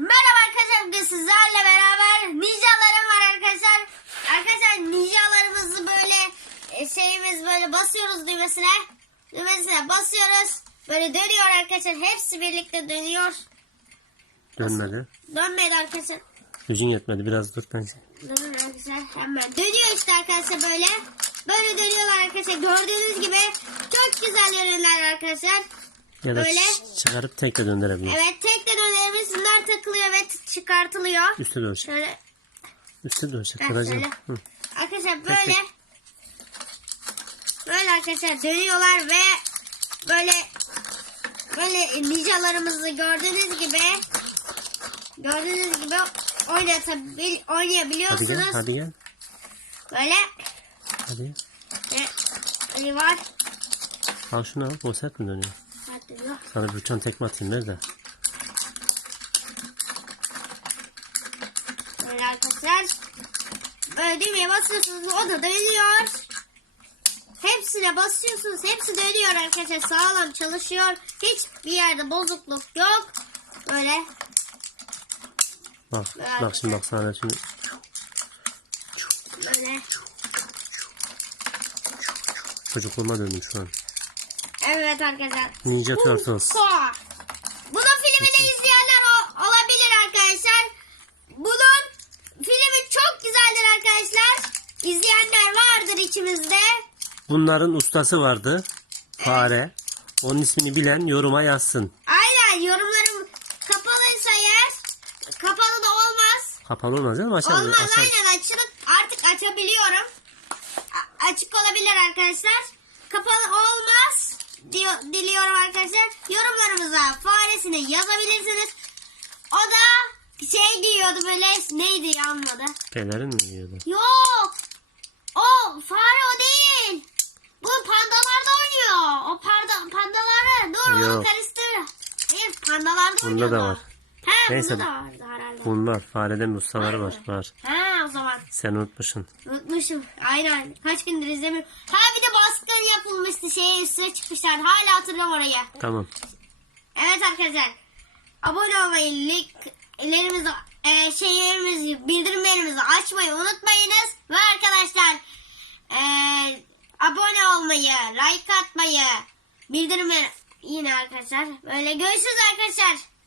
Merhaba arkadaşlar bugün sizlerle beraber ninjalarım var arkadaşlar. Arkadaşlar ninjalarımızı böyle e, şeyimiz böyle basıyoruz düğmesine. Düğmesine basıyoruz. Böyle dönüyor arkadaşlar. Hepsi birlikte dönüyor. Dönmedi. Dönmedi arkadaşlar. Gücün yetmedi. Biraz dur ben. Dönün arkadaşlar hemen. Dönüyor işte arkadaşlar böyle. Böyle dönüyorlar arkadaşlar. Gördüğünüz gibi çok güzel ürünler arkadaşlar. Ya da Böyle. çıkarıp tekrar döndürebiliriz. Evet tek de dönerimiz bunlar takılıyor ve t- çıkartılıyor. Üste çek. Şöyle Üste. Ben Kıracağım. Arkadaşlar böyle tek. böyle arkadaşlar dönüyorlar ve böyle böyle ninjalarımızı gördüğünüz gibi gördüğünüz gibi oynatabil Hadi oynayabiliyorsunuz. gel. Hadi gel. Böyle Hadi. böyle var. Al şunu al. O sert mi dönüyor? Hadi diyor. Sana bir uçan tekme atayım. Nerede? Böyle arkadaşlar. Böyle düğmeye basıyorsunuz o da dönüyor. Hepsine basıyorsunuz. Hepsi dönüyor arkadaşlar. Sağlam çalışıyor. Hiçbir yerde bozukluk yok. Böyle. Bak. Evet. Bak şimdi bak sana şimdi. Böyle. Çocukluğuma döndüm şu an. Evet arkadaşlar. Ninja Turtles. Hoppa. Bunun filmini izleyenler o- olabilir arkadaşlar. Bunun filmi çok güzeldir arkadaşlar. İzleyenler vardır içimizde. Bunların ustası vardı. Fare. Onun ismini bilen yoruma yazsın. Aynen yorumlarım kapalıysa eğer kapalı da olmaz. Kapalı olmaz değil mi? Açalım. Olmaz açalım. aynen açılıp artık açabiliyorum. A- açık olabilir arkadaşlar. Kapalı olmaz diyor, diliyorum arkadaşlar. Yorumlarımıza faresini yazabilirsiniz. O da şey diyordu böyle neydi ya anladı. Pelerin mi diyordu? Yok. O fare o değil. Bu pandalarda oynuyor. O panda, pandaları. Dur onu Yok. karıştır. Hayır pandalarda Bunda da var. He Neyse. bunda da vardı herhalde. Bunlar. Fareden ustaları var. Var. Ha o zaman. Sen unutmuşsun. Unutmuşum. Aynen. Kaç gündür izlemiyorum. Ha bir de baskın yapılmıştı. Şeye üstüne çıkmışlar. Hala hatırlıyorum orayı. Tamam. Evet arkadaşlar. Abone olmayı, linklerimizi, e, şeylerimizi, bildirimlerimizi açmayı unutmayınız. Ve arkadaşlar e, abone olmayı, like atmayı, bildirimleri yine arkadaşlar. Böyle görüşürüz arkadaşlar.